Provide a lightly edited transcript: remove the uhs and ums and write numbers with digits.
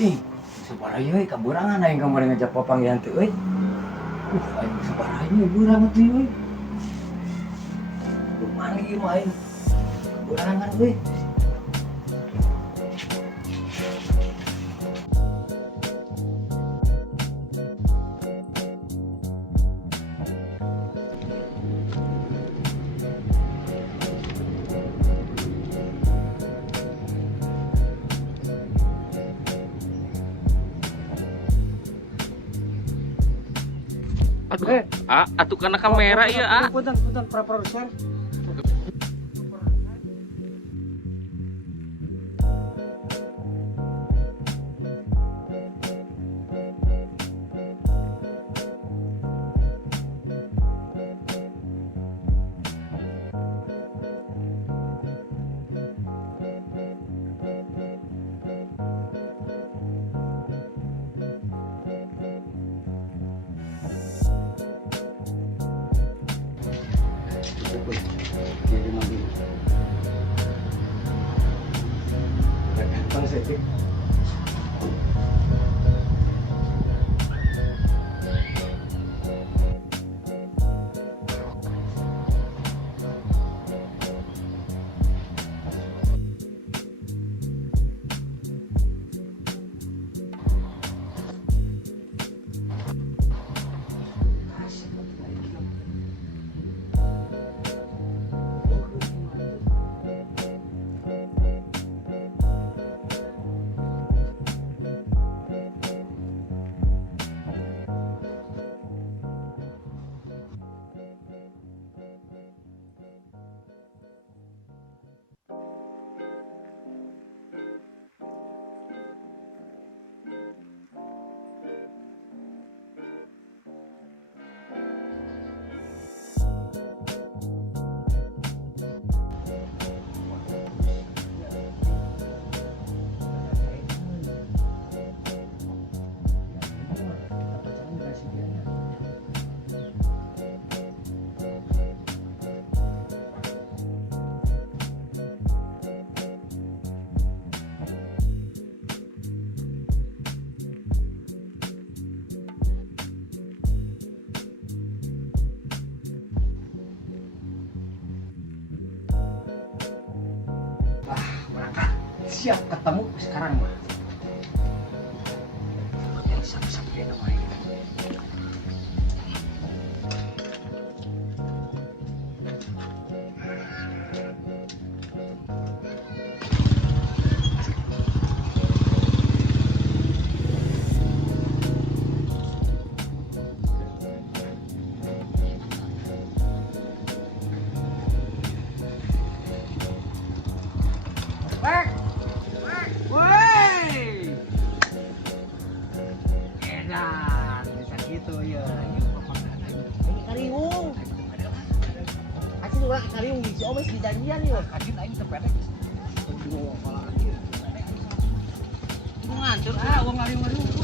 Ih, sabaraha euy kaburangan aing kamari ngajak papanggihan teh euy. Aing sabaraha ieu burang teh euy. Lumana ieu mah aing. Kaburangan euy. Aduh, atuh kana kamera ieu, Punten, Pak Produser. Jadi mandi. Ganteng sih. Siap ketemu sekarang mah. Sampai namanya. Edan, bisa gitu ya. Ini kariung. Aci juga kariung di si Omes di janjian ya. Kajin aing sepedek. Ngantur ah, wong ngariung-ngariung.